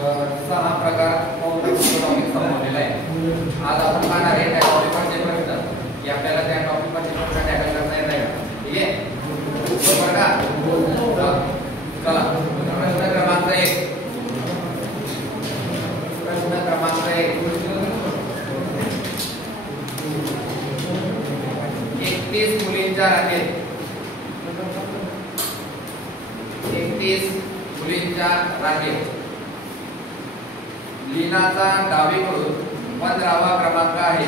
6 प्रकार टॉपिक संपवलेला आहे. आज आपण पाहणार आहे त्या टॉपिकवरचे प्रश्न की आपल्याला त्या टॉपिकवरचे प्रश्न टॅकल करता येत आहे. ठीक आहे, बरोबर का? चला प्रश्न क्रमांक 1. प्रश्न क्रमांक 1. 31 मुलींच्या रांगेत 31 मुलींच्या रांगेत लीनाचा डावीकडून 15वा क्रमांक आहे.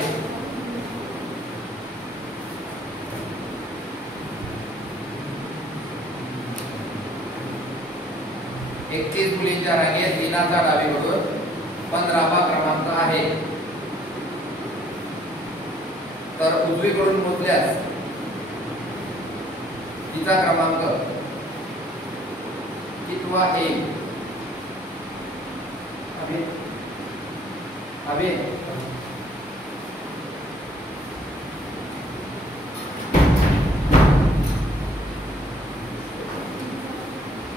एकतीस मुलींच्या रांगेत लीनाचा डावीकडून 15वा क्रमांक आहे. तर उजवीकडून मोजल्यास तिचा क्रमांक कितवा येईल? अभी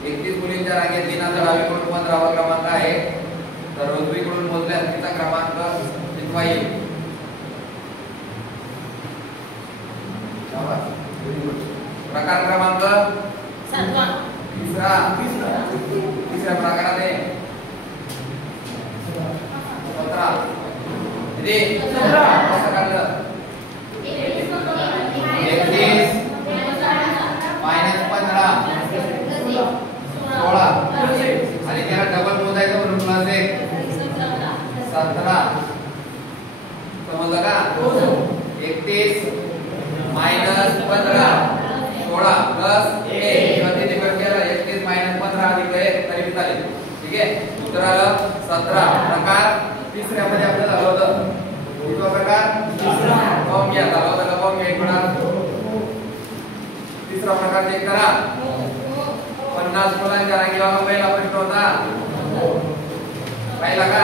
31 मुलींच्या रांगेत लीनाचा डावीकडून 15वा क्रमांक आहे. तर उजवीकडून मोजल्यास तिचा क्रमांक कितवा येईल? प्रकार क्रमांक 7वा. तिसऱ्या प्रकारात आहे 17. किती? 17. कसं काढलं? 31 मायनस 15 16 आणि त्याला डबल मोजायचं म्हणून प्लस 1 17. समजलं का? 31 मायनस 15 16 प्लस 1 किंवा तिथे पण केलं 31 मायनस 15 अधिक 1 तरी चालेल. ठीक आहे, उत्तर आलं 17. प्रकार तिसऱ्या मध्ये आपलं झालं होतं कितवा प्रकार? तिसरा. फॉर्म घ्या झालं होतं का? फॉर्म घ्या एक वेळा. तिसरा प्रकार चेक करा. 50 मुलांच्या रांगेला पहिला प्रश्न होता. पाहिला का?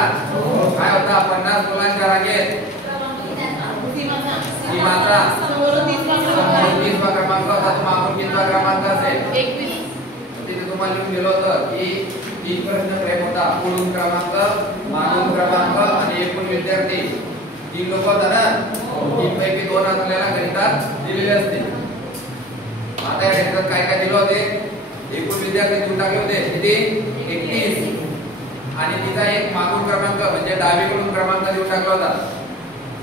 काय होता? 50 मुलांच्या रांगेत सीमाचा 30वा क्रमांक होता. आपण कितवा क्रमांक असेल? 21. तिथे तुम्हाला लिहून दिलं होतं की 3 प्रश्न क्रम होता. पुढून क्रमांक, मागून क्रमांक आणि एकूण विद्यार्थी. 3 लोक होता ना, 3 पैकी 2 आपल्याला गणितात दिलेले असते. आता या गणितात काय काय दिलं होते? एकूण विद्यार्थी देऊन टाकले होते. किती? 31. आणि तिचा एक मागून क्रमांक म्हणजे डावीकडून क्रमांक देऊन टाकला होता.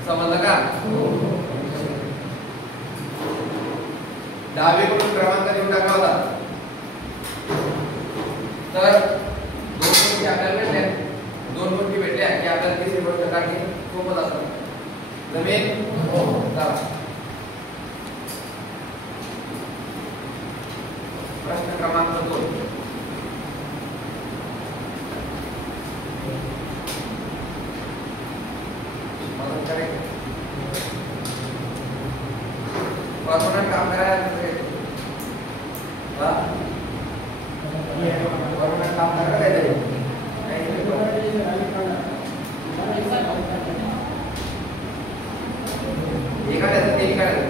समजलं का? डावीकडून क्रमांक देऊन टाकला होता. तर 2 गोष्टी आपल्याला भेटल्या. 2 गोष्टी भेटल्या की आपल्याला तिसरी गोष्ट काढणे सोपं असतं. जमेल? चला प्रश्न क्रमांक 2. परमनंट काम करायला परमनंट काम करायला काय तरी एखाद्याचं ते करायचं.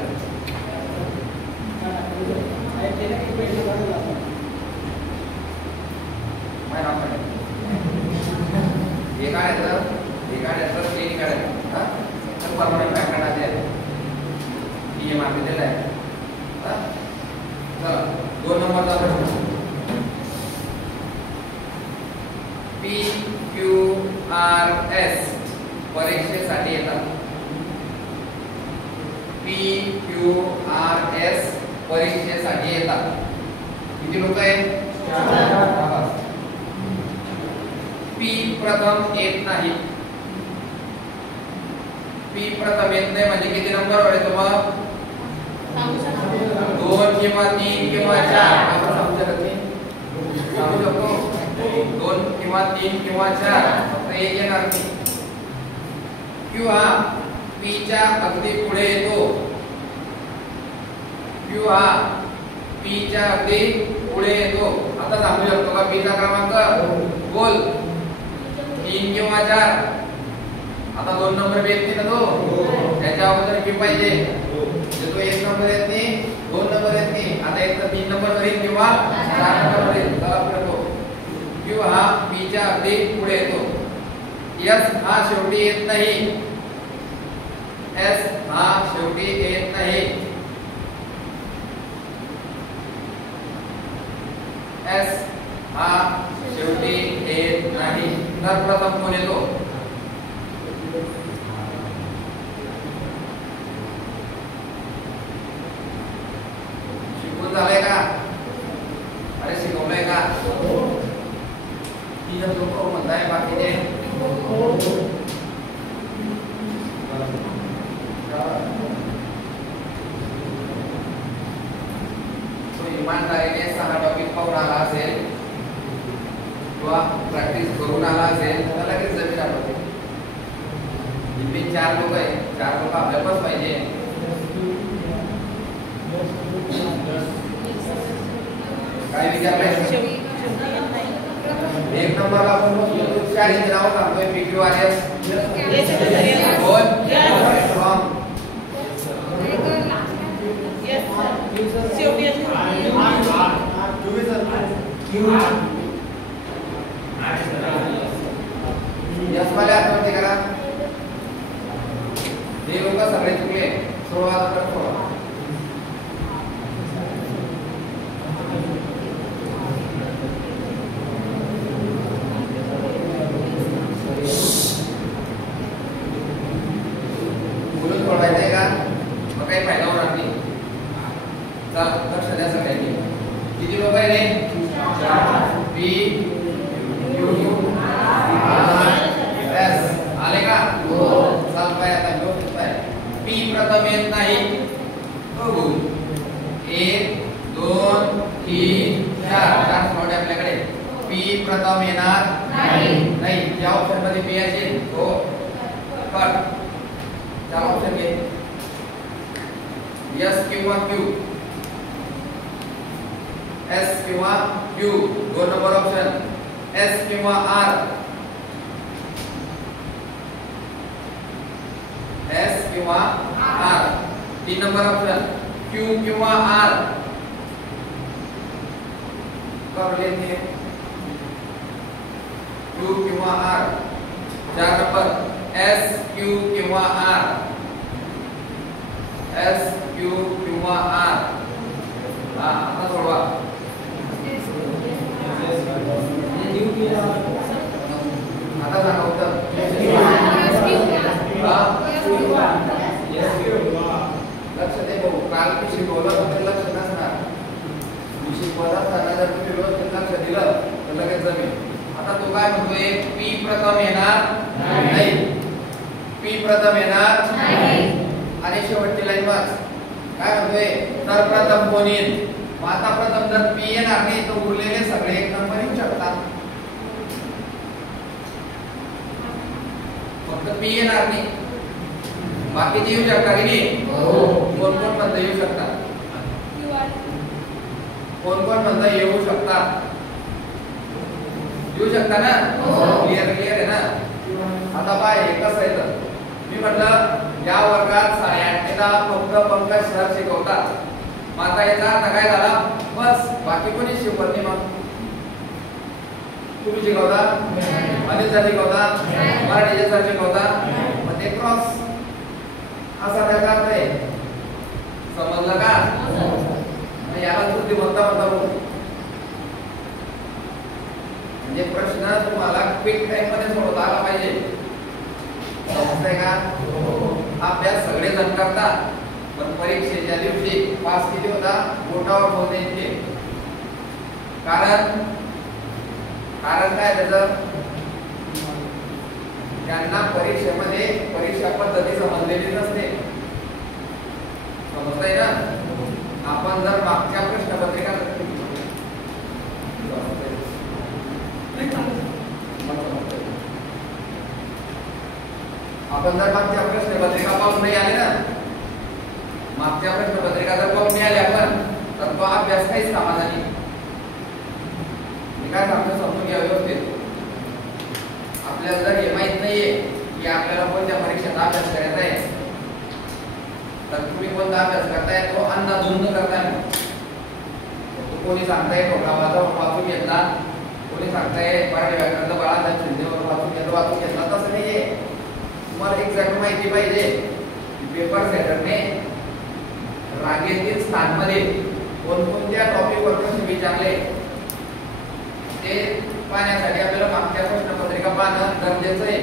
एखाद्याचं ते करायचं. परमनंट काम करण्याचे नियम आपण दिला आहे. चला 2 नंबरचा प्रश्न. PQRS परीक्षेसाठी येतात. PQRS परीक्षेसाठी येतात. किती लोक आहेत? 4. P प्रथम येत नाही. P प्रथम येत नाही म्हणजे किती नंबर वर येतो? मग 2 किंवा 3 किंवा 4. आपण सांगू शकत नाही. सांगू शकतो 2 किंवा 3 किंवा 4. फक्त एक येणार नाही. Q हा P च्या अगदी पुढे येतो. Q हा P च्या अगदी पुढे येतो. आता सांगू शकतो का P चा क्रमांक? बोल. 3 किंवा 4. आता 2 नंबर येत नाही ना तो. त्याच्या अगोदर Q पाहिजे. तो 1 नंबर येत नाही, 2 नंबर येत नाही. आता एक तर 3 नंबर वर येईल किंवा 4 नंबर वर येईल. चला पुढे बघू. Q हा P p च्या अगदी पुढे येतो. s हा शेवटी येत नाही. s हा शेवटी येत नाही. s हा शेवटी येत नाही. तर प्रथम कोण येतो? शिकून झालंय का? अरे शिकवलंय का? ती जर लोक म्हणताय बाकीचे तो इमानदारीने 6 टॉपिक पाहून आला असेल किंवा प्रॅक्टिस करून आला असेल तर लगेच जमीन आठवते. मी 4 लोक आहे, 4 लोक आपल्यालाच पाहिजे. काय विचारलंय? एक नंबरला आपण शाळेचे नाव सांगतोय PQRS. बोल. फ्रॉम. यस वाले आठवते करा. हे लोक सगळे चुकले. सुरुवात करतो. किती लोक आहे रे? 4. P Q R S आले का? हो. चल पाय आता व्यवस्थित पाय. P प्रथम येत नाही. बघू. 1 2 3 4 4 स्लॉट आपल्याकडे. P प्रथम येणार नाही. या ऑप्शन मध्ये P असेल. हो. कट. चला ऑप्शन घे. S किंवा Q. S किंवा Q. 2 number option. S किंवा R. S किंवा R. 3 number option. Q किंवा R. कब लेते हैं? Q किंवा R. 4 नंबर. S Q किंवा R. S Q किंवा R. हाँ आता सोडवा. आता सांगा उत्तर. लक्ष दे भाऊ. काल मी शिकवलं तर लक्ष नसणार. मी शिकवलं असताना जर तुम्ही व्यवस्थित लक्ष दिलं तर लगेच जमेल. आता तो काय म्हणतोय? P प्रथम येणार नाही. P प्रथम येणार नाही. आणि शेवटची लाईन वाच. काय म्हणतोय? तर प्रथम कोण येईल? आता प्रथम जर P येणार नाही तर उरलेले सगळे एक नंबर येऊ शकतात. फक्त P येणार नाही. बाकीचे येऊ शकतात की नाही? कोण कोण म्हणता येऊ शकतात? कोण कोण म्हणता येऊ शकतात? येऊ शकता ना? क्लिअर क्लिअर आहे ना? आता पाय कसं आहे तर मी म्हटलं या वर्गात 8:30 ते 10 फक्त पंकज सर शिकवतात. माता याचा अर्थ काय झाला? बस बाकी कोणी शिकवत नाही. मग तुम्ही शिकवता, अनिल सर शिकवता, मराठी सर शिकवता, मग ते क्रॉस असा त्याचा अर्थ आहे. समजलं का? याला बुद्धिमत्ता म्हणतात. म्हणजे प्रश्न तुम्हाला क्विक टाइम मध्ये सोडवता आला पाहिजे. समजतंय का? अभ्यास सगळे जण करतात पण परीक्षेच्या दिवशी पास किती होता? बोटावर मोजण्याचे. कारण काय त्याचं? त्यांना परीक्षेमध्ये परीक्षा पद्धती समजलेली नसते. समजतंय ना? आपण जर मागच्या प्रश्नपत्रिका पाहून नाही आले ना, मागच्या प्रश्नपत्रिका जर पाहून नाही आले आपण तर तो अभ्यास काहीच कामाचा नाही. मी काय सांगतो समजून घ्या व्यवस्थित. आपल्याला जर हे माहित नाहीये की आपल्याला कोणत्या परीक्षेत अभ्यास करायचा आहे तर तुम्ही कोणता अभ्यास करताय तो अंदाजून करताय. कोणी सांगताय ढोका वाजवून घेतला, कोणी सांगताय मराठी व्याकरणाचा चॅप्टर वाचून घेतला तसं नाहीये. तुम्हाला एक्झॅक्ट माहिती पाहिजे पेपर सेटरने रांगेतील स्थानमध्ये कोणकोणत्या टॉपिकवर प्रश्न विचारले ते पाहण्यासाठी आपल्याला मागच्या प्रश्नपत्रिका पाहणं गरजेचं आहे.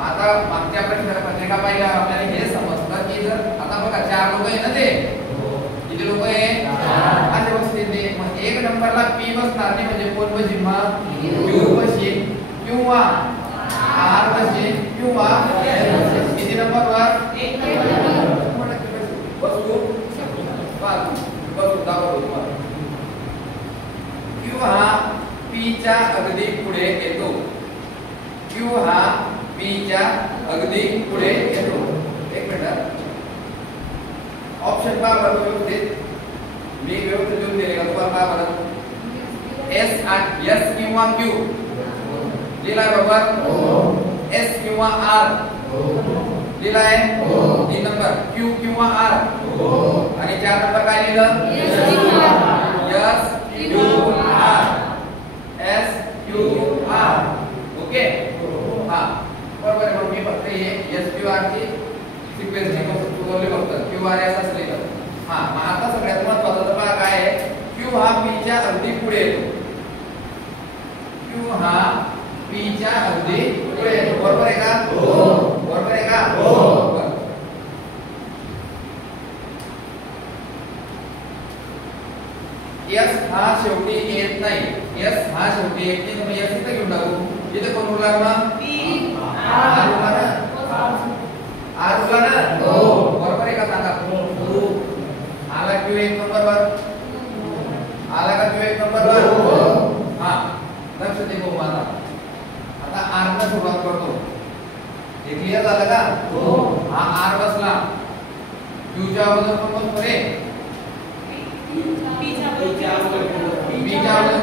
आता मागच्या प्रश्नपत्रिका पाहिल्यावर आपल्याला हे समजतं की जर आता बघा 4 लोक आहे ना ते किती लोक आहे असे बसतील ते. मग एक नंबरला पी बसणार नाही म्हणजे कोण बसेल मग क्यू बसेल किंवा आर बसेल किंवा किती नंबरवर बसू बसू दाखवतो तुम्हाला. क्यू हा पी च्या अगदी पुढे येतो. क्यू हा पी च्या अगदी पुढे येतो. एक मिनिट ऑप्शन पहा बरं व्यवस्थित. मी व्यवस्थित लिहून दिले का तुम्हाला पहा बरं. एस किंवा क्यू लिहिला बरोबर. एस किंवा आर लिहिला आहे 3 नंबर. क्यू किंवा आर आणि 4 नंबर काय लिहिलं S Q R. S Q R. Okay हा बरोबर आहे. मग मी फक्त हे एस क्यू आर ची सिक्वेन्स बोलले फक्त क्यू आर एस असले तर हा. मग आता सगळ्यात महत्त्वाचं तर पहा काय आहे. क्यू हा पी च्या अगदी पुढे येतो. क्यू हा पी च्या अगदी पुढे येतो. बरोबर आहे का? बरोबर आहे का? एस हा शेवटी येत नाही. एस हा शेवटी येत नाही तर एस इथे घेऊन टाकू. इथे कोण उरला ना पी आर उरला ना. आर उरला ना बरोबर आहे का सांगा. आला क्यू 1 नंबरवर आला का क्यू 1 नंबरवर हा. लक्ष दे भाऊ आता. आता आर ला सुरुवात करतो. हे क्लियर झालं का? हा आर बसला. क्यू च्या अगोदर कोण बसतो रे? पी च्या अगोदर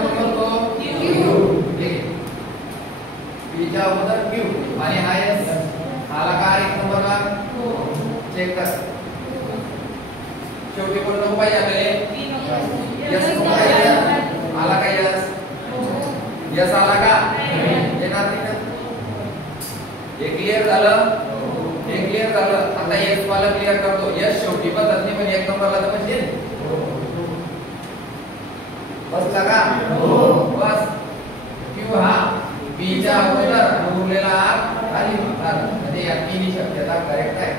कोण बसतो? क्यू. पी च्या अगोदर क्यू आणि हा एस आला का 1 नंबरला. चेक कर. शेवटी कोण नको पाहिजे आपल्याला? यस नको पाहिजे. आला का यस? यस आला का? येणार नाही. हे क्लियर झालं. हे क्लियर झालं. आता यस वाला क्लियर करतो. यस शेवटी बसत नाही पण 1 नंबरला तर बसेल. बसला का? बस. क्यू हा पी च्या अगोदर उरलेला आर खाली म्हणजे या तिन्ही शक्यता करेक्ट आहे.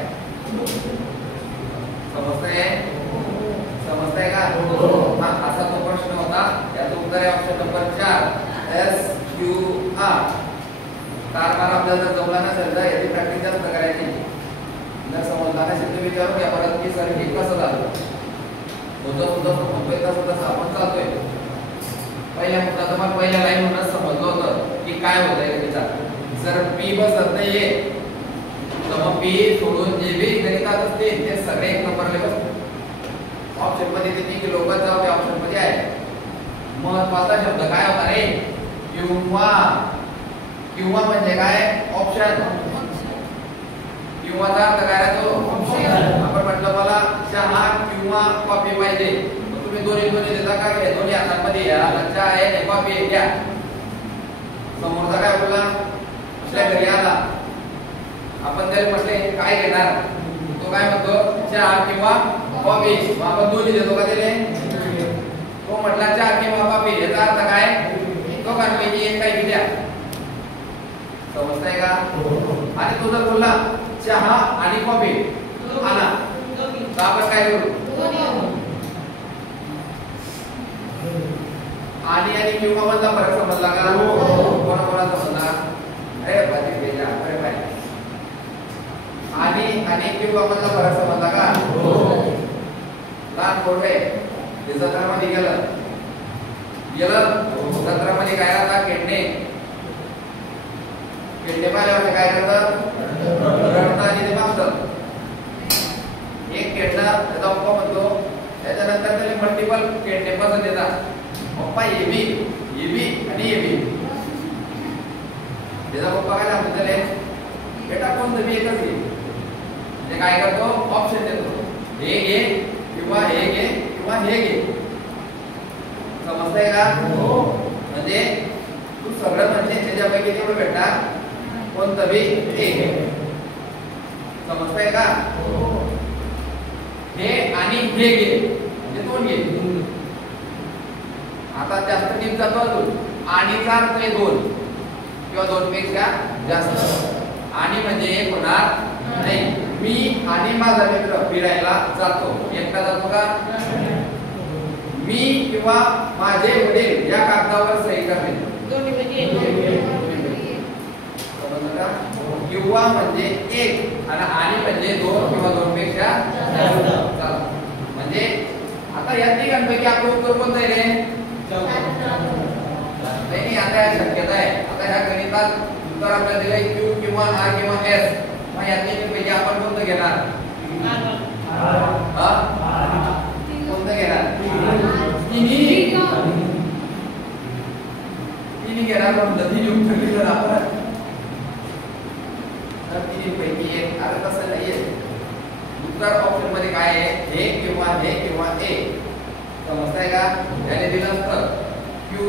समजतंय? समजतंय का? हा असा तो प्रश्न होता. याचं उत्तर आहे option number 4 S Q R. कारभार आपल्याला जर जमला नसेल तर याची प्रॅक्टिस जास्त करायची. जर समजला नसेल तर विचारून घ्या परत की सर हे कसं झालं. होतं म्हणतोय तसं आपण चालतोय. पहिल्या मुद्दा तुम्हाला पहिल्या लाईन म्हणूनच समजलं होतं की काय होतंय विचार. जर पी बसत नाहीये तर मग पी सोडून जे बी गणितात असते ते सगळे 1 नंबरला बसतात. ऑप्शन मध्ये किती की लोक जाऊ त्या ऑप्शन मध्ये आहे. महत्वाचा शब्द काय होता रे? किंवा. किंवा म्हणजे काय? ऑप्शन. किंवाचा अर्थ काय तो ऑप्शन. आपण म्हटलं मला चहा किंवा कॉफी पाहिजे. तुम्ही दोन्ही देता का? घ्या दोन्ही हातांमध्ये घ्या. चहा आहे आणि कॉफी आहे घ्या. समोरचा काय बोलला? आपल्या घरी आला. आपण त्याला म्हटले काय घेणार? तो काय म्हणतो चहा किंवा कॉफी. आपण दोन्ही देतो का त्याने? तो म्हटला चहा किंवा कॉफी. याचा अर्थ काय? तो काढली एक काही द्या. समजताय का? आणि तो जर बोलला चहा आणि कॉफी आणा तर आपण काय करू? आणि किंवा मधला फरक समजला का? कोणा समजला? अरे बाजी भेजा. अरे बाय. आणि किंवा मधला फरक समजला का? लहान पोट आहे ते जत्रामध्ये गेलं. जत्रामध्ये काय राहतात? खेळणे. खेळणे पाहिल्यावर काय करतात? रडतात आणि ते मागतात. एक खेळणं त्याचा पप्पा म्हणतो. त्याच्यानंतर त्याला मल्टिपल खेळणे पसंत येतात. पप्पा ये बी आणि ये बी. त्याचा पप्पा काय सांगतो त्याला? बेटा कोणतं बी एकच घे. ते काय करतो? ऑप्शन देतो. हे घे किंवा हे घे किंवा हे घे. समजतंय का? म्हणजे तू सगळं म्हणजे त्याच्यापैकी तेवढं भेटणार कोणतं बी एक. समजतंय का? हे आणि हे गेले म्हणजे दोन गेले. आता जास्त टीप जातो अजून आणीचा अर्थ आहे दोन किंवा दोन पेक्षा जास्त. आणि म्हणजे एक होणार नाही. मी आणि माझा मित्र फिरायला जातो. एकटा जातो का? मी किंवा माझे वडील या कागदावर सही करणे. समजलं का? किंवा म्हणजे एक आणि म्हणजे दोन किंवा दोन पेक्षा जास्त. म्हणजे आता या तिघांपैकी आपलं उत्तर कोणतं आहे रे? नाही, आता शक्यता आहे. आता ह्या गणितात उत्तर आपल्याला दिलंय क्यू किंवा आर किंवा एस. मग या तिघांपैकी आपण कोणतं घेणार? कोणतं घेणार? तिन्ही घेणार. पण नदी उत्तर दिलं आपण तर तिन्हीपैकी एक. आता तसं नाहीये. उत्तर ऑप्शन मध्ये काय आहे? हे किंवा ए. समजताय का? त्याने दिलं असतं क्यू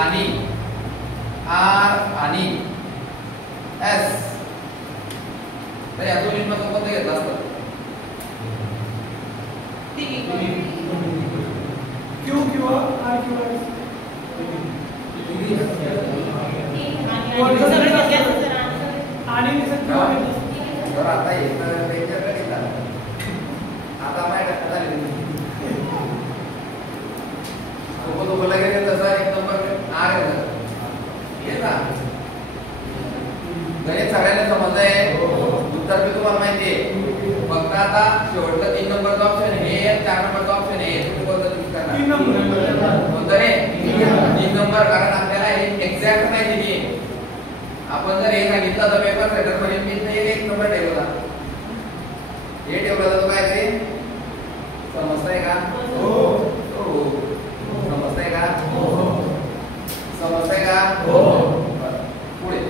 आणि आर आणि एस. तर या दोन्हींमधून कोणतं घेतलं असतं? क्यू किंवा आर किंवा एस. आणि तर आता आता माहिती झाली तो बोला गेले तसा एक नंबर आर आहे ना. गणित सगळ्यांना समजलंय. उत्तर मी तुम्हाला माहिती आहे. फक्त आता शेवटचा 3 नंबरचा ऑप्शन हे 4 नंबरचा ऑप्शन आहे. तुम्ही कोणतं चूज करणार? 3 नंबर. कोणतं रे? 3 नंबर. कारण आपल्याला हे एक्झॅक्ट माहिती नाही. आपण जर हे सांगितलं तर पेपर सेटर मध्ये मी एक नंबर ठेवला. हे ठेवला तर काय करेल? समजताय का? हो. समजताय का? समजताय का? पुढे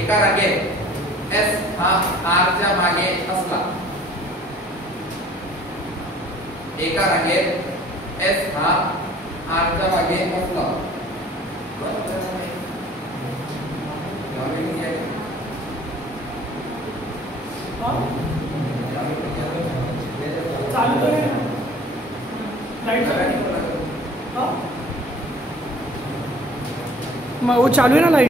एका रांगेत एस हा आर च्या मागे असला. एका रांगेत एस हा आर च्या मागे असला. चालू आहे ना? लाईट मग वो चालू है ना लाइट.